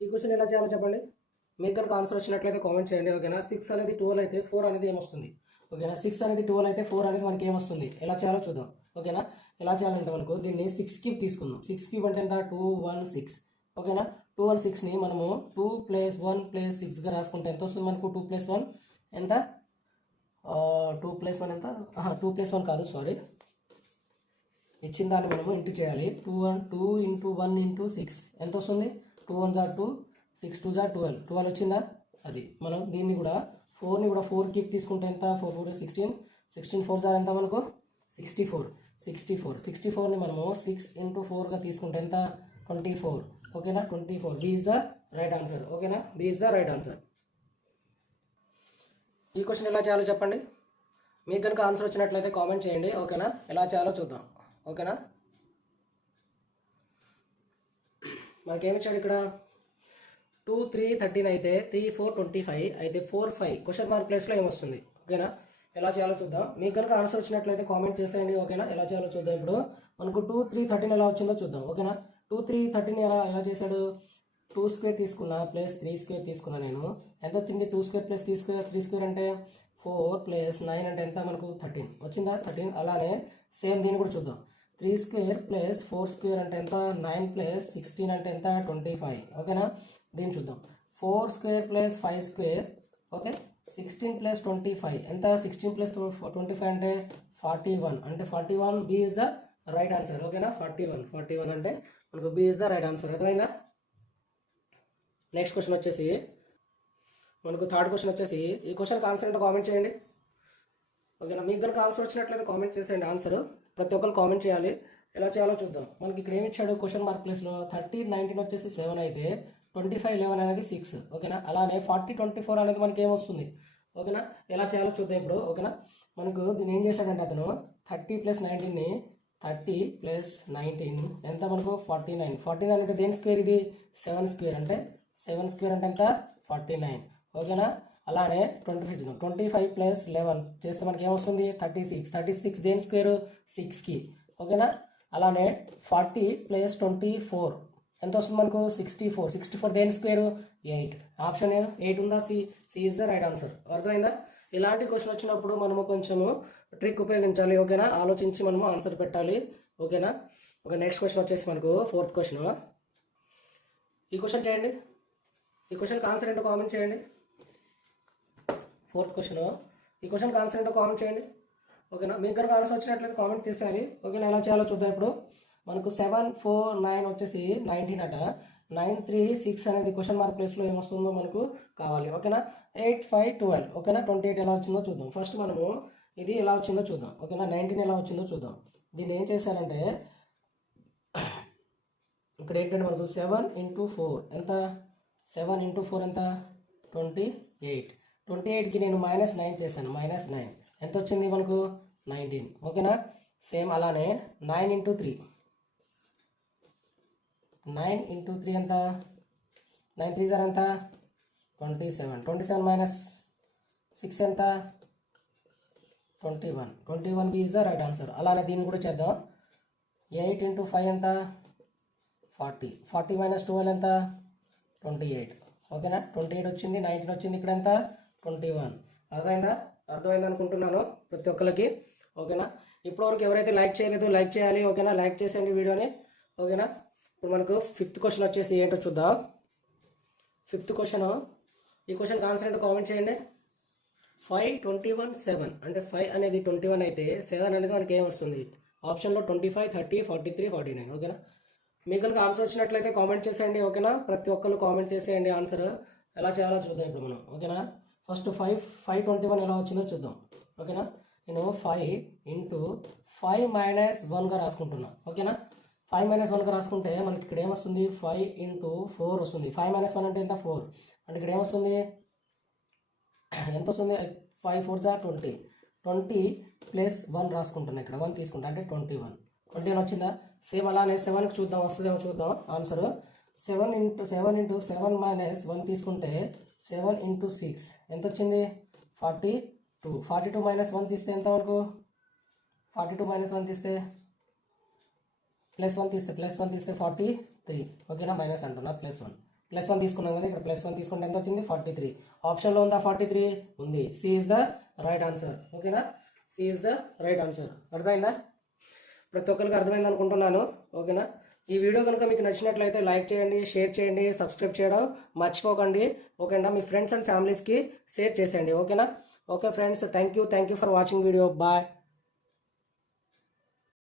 ఈ క్వశ్చన్ ఎలా చేయాలో చెప్పండి. మీకు కనుక ఆన్సర్ వచ్చినట్లయితే కామెంట్ చేయండి. ఓకేనా. 6 అనేది 12 అయితే 4 అనేది ఏమొస్తుంది? ఓకేనా. 6 అనేది 12 అయితే 4 అనేది మనకి ఏమొస్తుంది? ఎలా చేయాలో చూద్దాం. ఓకేనా. ఎలా చేయాలంటే మనకు దీన్ని 6 క్యూబ్ తీసుకుందాం. 6 క్యూబ్ అంటే ఎంత? 216. ఓకేనా. 216ని మనము 2 + 1 + 6గా రాసుకుంటే ఎంత వస్తుంది మనకు? 2 + 1 ఎంత? 2 + 1 ఎంత? 2 + 1 కాదు, సారీ, ఇచ్చిన దాన్ని మనము ఇంటూ చేయాలి. 2 × 1 × 6 ఎంత వస్తుంది? 2 1 2, 6 2 12. 12 వచ్చిందా? అది మనం దీన్ని కూడా 4ని కూడా 4 క్యూబ్ తీసుకుంటే ఎంత? 4 4 16. 16 4 ఎంత మనకు? 64. 64ని మనము 6 × 4గా తీసుకుంటే ఎంత? 24. ఓకేనా. 24. B is the right answer. ఓకేనా. B is the right answer. ఈ క్వశ్చన్ ఎలా చేయాలో చెప్పండి. మీకు కనుక ఆన్సర్ వచ్చినట్లయితే కామెంట్ చేయండి. ఓకేనా. ఎలా చేయాలో చూద్దాం. ఓకేనా. మనకేమిచ్చాడు ఇక్కడ? 2 3 13 అయితే 3 4 25 అయితే 4 5 క్వశ్చన్ మార్క్ ప్లేస్లో ఏమొస్తుంది? ఓకేనా. ఎలా చేయాలో చూద్దాం. మీకు కనుక ఆన్సర్ వచ్చినట్లయితే కామెంట్ చేసేయండి. ఓకేనా. ఎలా చేయాలో చూద్దాం. ఇప్పుడు మనకు 2 3 13 ఎలా వచ్చిందో చూద్దాం. ఓకేనా. 2 3 13 ఎలా చేశాడు? 2 స్క్వేర్ తీసుకున్నా ప్లస్ 3 స్క్వేర్ తీసుకున్నా నేను. ఎంత వచ్చింది? 2 స్క్వేర్ ప్లస్ 3 స్క్వేర్ అంటే 4 + 9 అంటే ఎంత మనకు? 13 వచ్చిందా? 13. అలానే సేమ్ దీన్ని కూడా చూద్దాం. 3 స్క్వేర్ ప్లస్ 4 స్క్వేర్ అంటే ఎంత? 9 + 16 అంటే ఎంత? 25. ఓకేనా. దీన్ని చూద్దాం. 4 స్క్వేర్ ప్లస్ 5 స్క్వేర్, ఓకే, 16 + 25 ఎంత? 16 + 25 అంటే 41. అంటే 41 B is the right answer. ఓకేనా. 41 అంటే మనకు B is the right answer. అర్థమైందా? నెక్స్ట్ క్వశ్చన్ వచ్చేసి మనకు థర్డ్ క్వశ్చన్ వచ్చేసి, ఈ క్వశ్చన్కి ఆన్సర్ అంటే కామెంట్ చేయండి. ఓకేనా. మీకు కనుక ఆన్సర్ వచ్చినట్లయితే కామెంట్ చేసేయండి. ఆన్సర్ ప్రతి ఒక్కరు కామెంట్ చేయాలి. ఎలా చేయాలో చూద్దాం. మనకి ఇక్కడ ఏమి ఇచ్చాడు? క్వశ్చన్ మార్క్ ప్లేస్లో 30 19 వచ్చేసి 7 అయితే 25 11 అనేది 6. ఓకేనా. అలానే 40 24 అనేది మనకి ఏమొస్తుంది? ఓకేనా. ఎలా చేయాలో చూద్దాం ఇప్పుడు. ఓకేనా. మనకు దీన్ని ఏం చేశాడంటే అతను 30 + 19ని 30 + 19 ఎంత మనకు? 49. 49 అంటే దేని స్క్వేర్ ఇది? 7 స్క్వేర్. అంటే 7 స్క్వేర్ అంటే ఎంత? 49. ఓకేనా. అలానే 25 + 11 చేస్తే మనకి ఏమొస్తుంది? 36. 36 దేని స్క్వేర్? 6కి. ఓకేనా. అలానే 40 + 24 ఎంత వస్తుంది మనకు? 64. 64 దేని స్క్వేర్? 8. ఆప్షన్ 8 ఉందా? C is the right answer. అర్థమైందా? ఇలాంటి క్వశ్చన్ వచ్చినప్పుడు మనము కొంచెము ట్రిక్ ఉపయోగించాలి. ఓకేనా. ఆలోచించి మనము ఆన్సర్ పెట్టాలి. ఓకేనా. ఓకే. నెక్స్ట్ క్వశ్చన్ వచ్చేసి మనకు 4th క్వశ్చన్. ఈ క్వశ్చన్ చేయండి. ఈ క్వశ్చన్కి ఆన్సర్ ఏంటో కామెంట్ చేయండి. 4th question. ఈ క్వశ్చన్కి ఆన్సర్ ఏంటో కామెంట్ చేయండి. ఓకేనా. మీకు కనుక ఆన్సర్ వచ్చినట్లయితే కామెంట్ చేసేయాలి. ఓకేనా. ఎలా చేయాలో చూద్దాం. ఇప్పుడు మనకు 7 4 9 వచ్చేసి 19 అట. 9 3 6 అనేది క్వశ్చన్ మార్క్ ప్లేస్లో ఏమొస్తుందో మనకు కావాలి. ఓకేనా. 8 5 12. ఓకేనా. 28 ఎలా వచ్చిందో చూద్దాం. ఫస్ట్ మనము ఇది ఎలా వచ్చిందో చూద్దాం. ఓకేనా. 19 ఎలా వచ్చిందో చూద్దాం. దీన్ని ఏం చేశారంటే ఇక్కడ ఏంటంటే మనకు 7 × 4 ఎంత? 7 × 4 ఎంత? 28. 28కి నేను -9 చేశాను. -9 ఎంత వచ్చింది మనకు? 19. ఓకేనా. సేమ్ అలానే 9 × 3. 9 × 3 ఎంత? 9 3 ఎంత? 27. 27 - 6 ఎంత? 21. 21 ఈజ్ ద రైట్ ఆన్సర్. అలానే దీన్ని కూడా చేద్దాం. 8 × 5 ఎంత? 40. 40 - 12 ఎంత? 28. ఓకేనా. 28 వచ్చింది. 19 వచ్చింది. ఇక్కడ ఎంత? 21. అర్థమైంది అనుకుంటున్నాను ప్రతి ఒక్కరికి. ఓకేనా. ఇప్పటివరకు ఎవరైతే లైక్ చేయలేదో లైక్ చేయాలి. ఓకేనా. లైక్ చేసేయండి వీడియోని. ఓకేనా. ఇప్పుడు మనకు 5th క్వశ్చన్ వచ్చేసి ఏంటో చూద్దాం. 5th question. ఈ క్వశ్చన్కి ఆన్సర్ ఏంటో కామెంట్ చేయండి. 5 21 7 అంటే 5 అనేది 21 అయితే 7 అనేది మనకి ఏమొస్తుంది? ఆప్షన్లో 25 30 43 49. ఓకేనా. మీకు కనుక ఆన్సర్ వచ్చినట్లయితే కామెంట్ చేసేయండి. ఓకేనా. ప్రతి ఒక్కరు కామెంట్ చేసేయండి ఆన్సర్. ఎలా చేయాలో చూద్దాం ఇప్పుడు మనం. ఓకేనా. ఫస్ట్ 5 21 ఎలా వచ్చిందో చూద్దాం. ఓకేనా. నేను 5 × 5 - 1గా రాసుకుంటున్నా. ఓకేనా. 5 - 1గా రాసుకుంటే మనకి ఇక్కడ ఏమొస్తుంది? 5 × 4 వస్తుంది. 5 - 1 అంటే ఎంత? 4. అంటే ఇక్కడ ఏమొస్తుంది? ఎంత వస్తుంది? 5 4 20. 20 + 1 రాసుకుంటున్నా. ఇక్కడ 1 తీసుకుంటా అంటే 21. 21 వచ్చిందా? సేమ్ అలానే 7కి చూద్దాం, వస్తుందేమో చూద్దాం ఆన్సర్. 7 × 7 - 1 తీసుకుంటే 7 × 6 ఎంత వచ్చింది? 42. 42 - 1 తీస్తే ఎంత మనకు? 42 - 1 తీస్తే +1 తీస్తే 43. ఓకేనా. మైనస్ అంటున్నా, +1. +1 తీసుకున్నాం కదా, ఇక్కడ +1 తీసుకుంటే ఎంత వచ్చింది 43. ఆప్షన్లో ఉందా 43? ఉంది. C is the right answer. ఓకేనా, C is the right answer. అర్థమైందా? ప్రతి ఒక్కరికి అర్థమైంది అనుకుంటున్నాను. ఓకేనా, ఈ వీడియో కనుక మీకు నచ్చినట్లయితే లైక్ చేయండి, షేర్ చేయండి, సబ్స్క్రైబ్ చేయడం మర్చిపోకండి. ఓకేనా, మీ ఫ్రెండ్స్ అండ్ ఫ్యామిలీస్కి షేర్ చేసేయండి. ఓకేనా, okay friends, thank you for watching video. Bye.